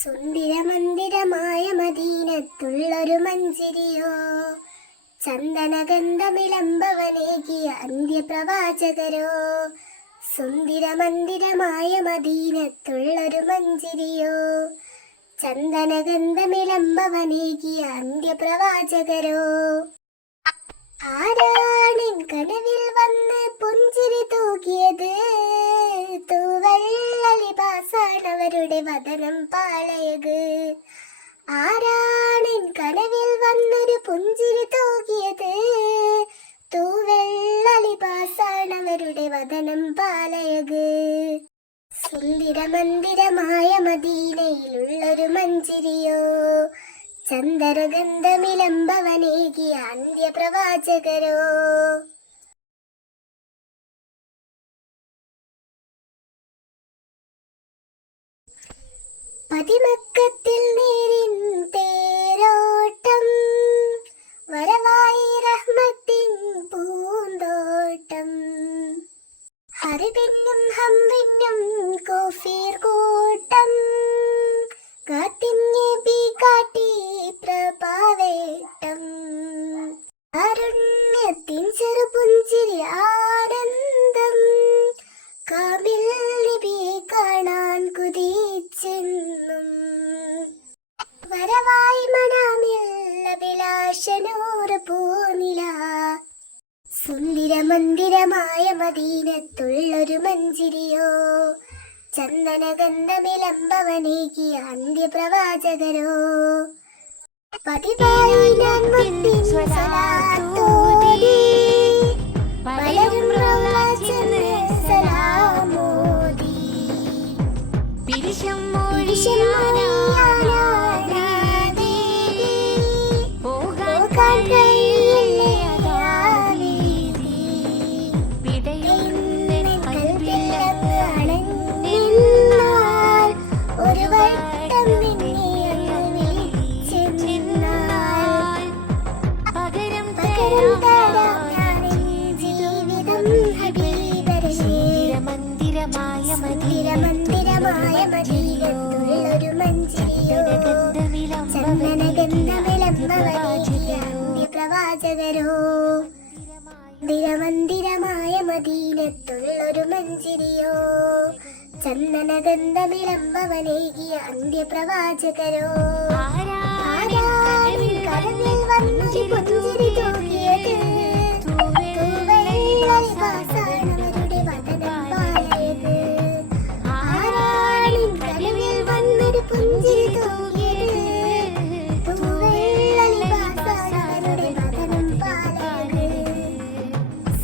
സുന്ദരമന്ദിരമായ മദീനത്തുള്ളൊരു മഞ്ചരിയോ, ചന്ദനഗന്ധമിളമ്പവനേകിയ അന്ത്യപ്രവാചകരോ. സുന്ദരമന്ദിരമായ മദീനത്തുള്ളൊരു മഞ്ചരിയോ, ചന്ദനഗന്ധമിളമ്പവനേകിയ അന്ത്യപ്രവാചകരോ. ആരാണിൻ കനവിൽ വന്ന് പുഞ്ചിരി തൂകിയത്, തൂവെള്ളലിബാസാണവരുടെ വദനം പാളയത്. ആരാണിൻ കനവിൽ വന്നൊരു പുഞ്ചിരി തൂകിയത്, തൂവെള്ളലിബാസാണവരുടെ വദനം പാളയത്. സുന്ദരമന്ദിരമായ മദീനയിലുള്ളൊരു മഞ്ചരിയോ, ചന്ദനഗന്ധമിളമ്പവനേകിയ അന്ത്യപ്രവാചകരോ. പതിമക്കത്തിൽ നേരിൻ തേരോട്ടം, വരവായി റഹ്മത്തിൻ പൂന്തോട്ടം. ഹറിപിന്നും ഹംറിനും കോഫീർ കൂട്ടം, കാത്തിന്നെ ബി കാട്ടി പ്രഭാവേട്ടം. അരുണ്യത്തിൻ ചെറുപുഞ്ചിരി ആനന്ദം, കാമിൽ നബിയെ കാണാൻ കുതിച്ചെന്നും. വരവായി മനാമിൽ അഭിലാഷനൂറ് പൂനില, സുന്ദരമന്ദിരമായ മദീനത്തുള്ളൊരു മഞ്ചരിയോ, ചന്ദനഗന്ധമിളമ്പവനേകിയ അന്ത്യപ്രവാചകരോ. പതിവായി ഞാൻ മുത്തിൻ സ്വലാത്തോതി, പലരും റൗള ചെന്ന് സലാമോതി. പിരിശം മൊഴിയാനാദി, പോകാൻ കഴിയില്ലേ അതാവീതി. പിടയുന്ന കൽവിലങ്ങ് അണഞ്ഞെന്നാൽ, ഒരു വട്ടം നിന്നെ അങ്ങ് വിളിച്ചെന്നാൽ, പകരം തരാം ഞാനെൻ ജീവിതം ഹബീബരേ. സുന്ദരമന്ദിരമായ മദീനത്തുള്ളൊരു മഞ്ചരിയോ, ചന്ദനഗന്ധമിളമ്പവനേകിയ അന്ത്യപ്രവാചകരോ. സുന്ദരമന്ദിരമായ മദീനത്തുള്ളൊരു മഞ്ചരിയോ, ചന്ദനഗന്ധമിളമ്പവനേകിയ അന്ത്യപ്രവാചകരോ. ആരാണിൻ കനവിൽ വന്നൊരു പുഞ്ചിരി തൂകിയത്, തൂവെള്ളലിബാസാണവരുടെ വദനം പാളയത്. ആരാണിൻ കനവിൽ വന്നൊരു പുഞ്ചിരി തൂകിയത്, തൂവെള്ളലിബാസാണവരുടെ വദനം പാളയത്.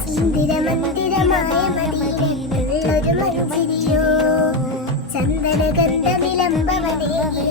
സുന്ദരമന്ദിരമായ മദീനത്തുള്ളൊരു മഞ്ചരിയോ, ചന്ദനഗന്ധമിളമ്പവനേകിയ